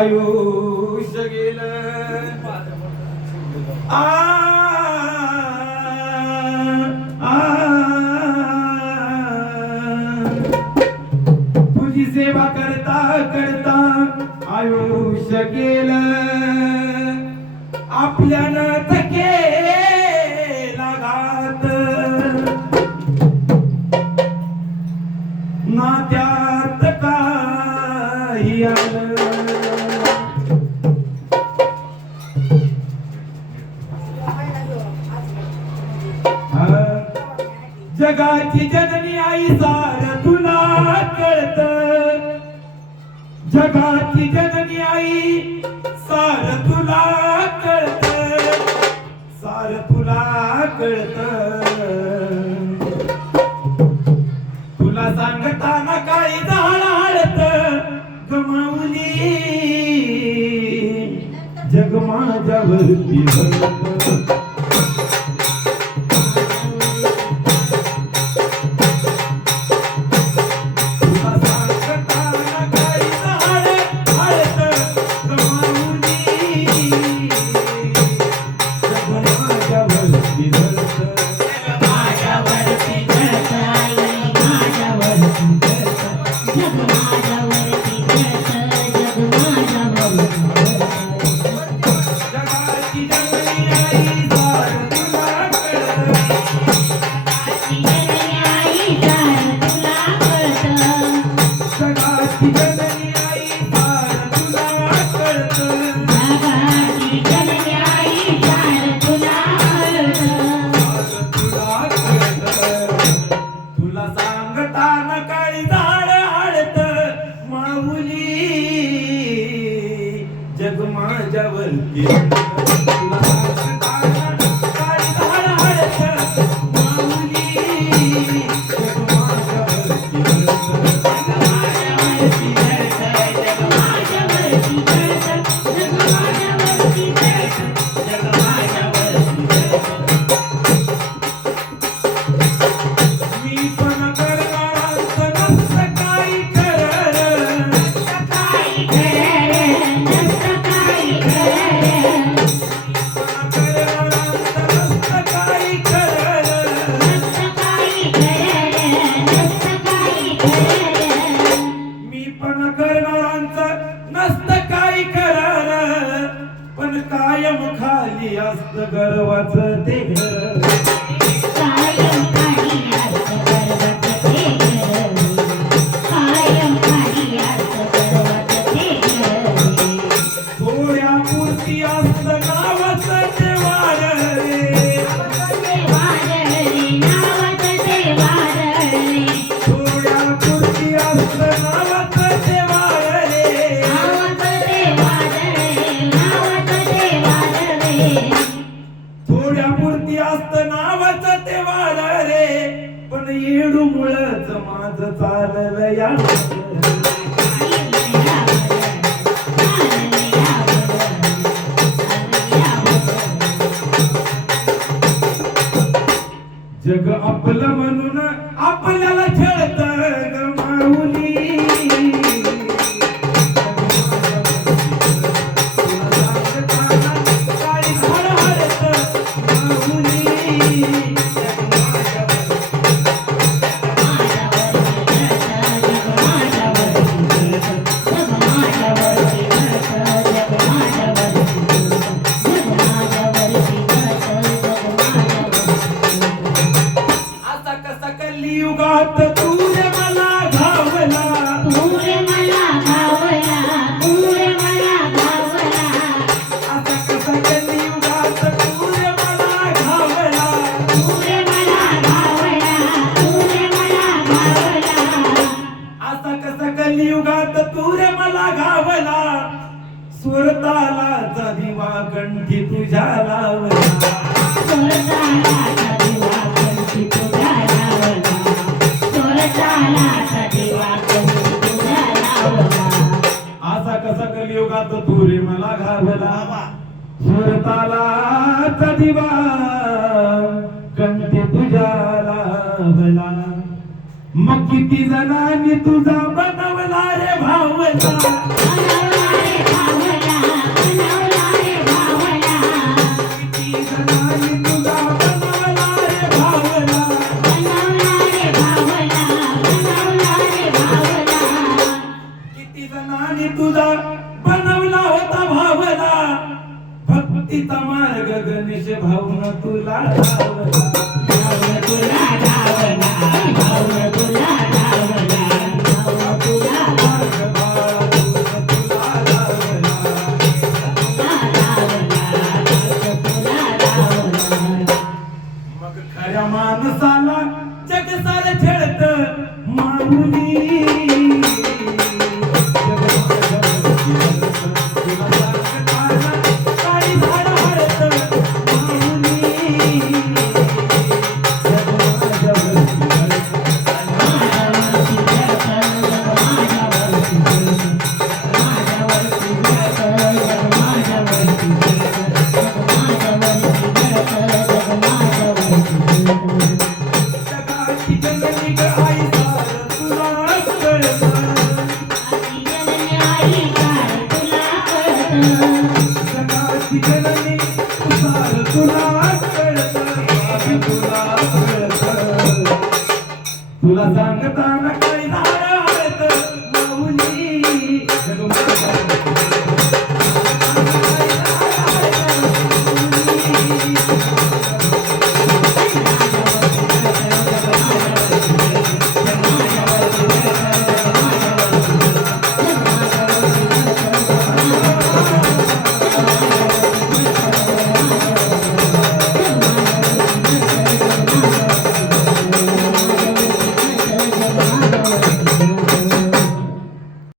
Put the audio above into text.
आयुष्य गेलं आ तुझी सेवा करता करता आयुष्य गेलं आपल्यानं केला घात नात्यात काही आलं जगाची जननी आई सार तुला कळत जगाची जननी आई सार तुला कळत सार तुला कळत तुला सांगताना काही झाडाळत गमावली जग माझ्यावरती जग माझ्यावरती कायम खाली असत गर्वाचं ते घर कायम खाली असत गर्वाचं ते घर कायम खाली असत गर्वाचं ते घर थोड्या पुरती असत नावाचं ते वार रे नावाचं ते वार रे थोड्या पुरती असत नावाचं ते वार रे थोड्या पुरती असत नावाचं ते वार रे पण येडू मुळच माझं चाललं या जग आपलं म्हणून आपल्याला छळत गमावली युगात तुझे मला घावला तुझे मला घावला तुझे मला घावला आता कसा कलियुगात तुझे मला घावला तुझे मला घावला तुझे मला घावला आता कसा कलियुगात तुझे मला घावला स्वर्तालाचा दिवा कंठी तुझ्या लावला स्वर्तालाचा दिवा कंठी तुझ्या लावला स्वर्तालाचा दिवा कंठी तुझ्या लावला असा कसा कलियुगात तुरे मला घावला स्वर्तालाचा दिवा कंठी तुझ्या लावला मग किती जणांनी तुझा बनवला रे भावला मुक्तीचा मार्ग गणेश भाऊन तुला लावला भाव तुला